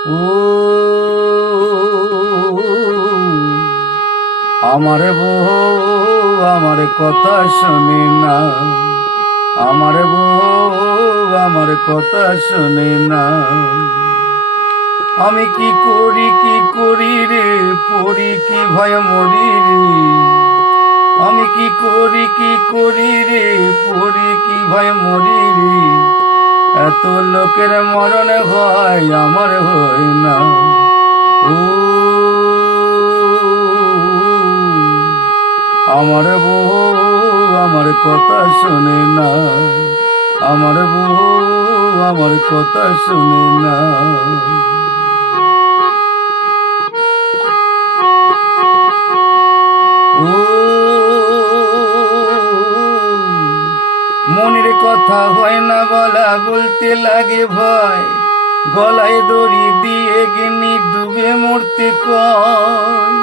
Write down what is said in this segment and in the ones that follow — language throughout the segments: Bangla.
ও আমার বউ আমার কথা শোনে না, আমার বউ আমার কথা শোনে না। আমি কি করি রে, পড়ি কি ভয় মরি রে। আমি কি করি রে, পড়ি কি ভয় মরি রে। এত লোকের মরণ হয় আমার হয় না। ও আমার বউ আমার কথা শোনে না, আমার বউ আমার কথা শোনে না। ও মনের কথা হয় না বলা, বলতে লাগে ভয়। গলায় দড়ি দিয়ে গেনি ডুবে মরতে কয়।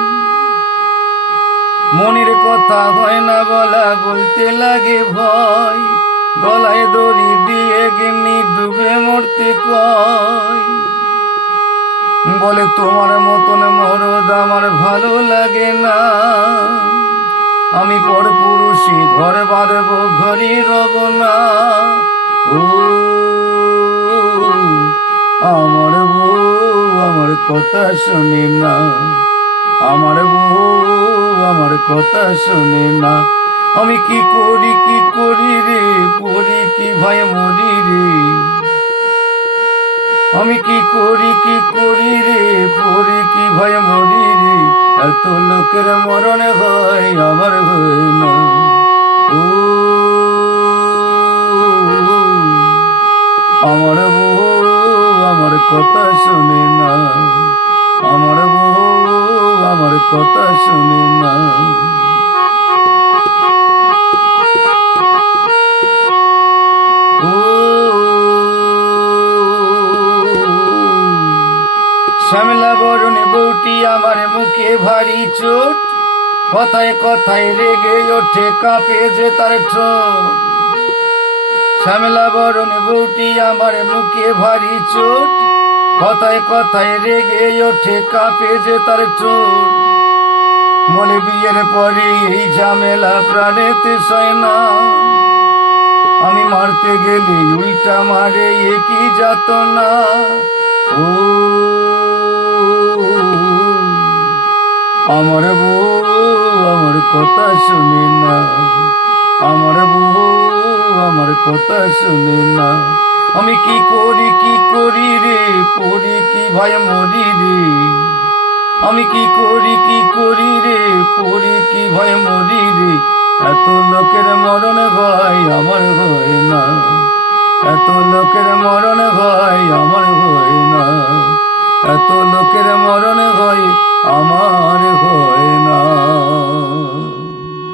মনের কথা হয় না বলা, বলতে লাগে ভয়। গলায় দড়ি দিয়ে গেনি ডুবে মরতে কয়। বলে তোমার মতন মরদ আমার ভালো লাগে না। আমি পর পুরুষে ঘর বাঁধব, ঘরে রব না। ও আমার বউ আমার কথা শোনে না, আমার বউ আমার কথা শোনে না। আমি কি করি রে, পড়ি কি ভয় মরি রে। আমি কি করি রে, পড়ি কি ভয় মরি রে। এত লোকের মরণ হয় আমার হয় না। ও আমার বউ আমার কথা শোনে না, আমার বউ আমার কথা শোনে না। ও শ্যামলা বরণে বউটি আমার মুখে ভারী চোট। কথায় কথায় রেগে ওঠে, কাঁপে যে তার ঠোঁট। শ্যামলা বরণে বউটি আমার মুখে ভারী চোট। কথায় কথায় রেগে ওঠে, কাঁপে যে তার ঠোঁট। বলে বিয়ের পরে এই ঝামেলা প্রাণেতে সয় না। আমি মারতে গেলে উল্টা মারে, একই যাতনা। ও আমার বউ আমার কথা শোনে না, আমার বউ আমার কথা শোনে না। আমি কি করি রে, পড়ি কি ভয় মরি রে। আমি কি করি রে, পড়ি কি ভয় মরি রে। এত লোকের মরণ হয় আমার হয় না, এত লোকের মরণ হয় আমার হয় না, এত লোকের মরণ হয় আমার হয়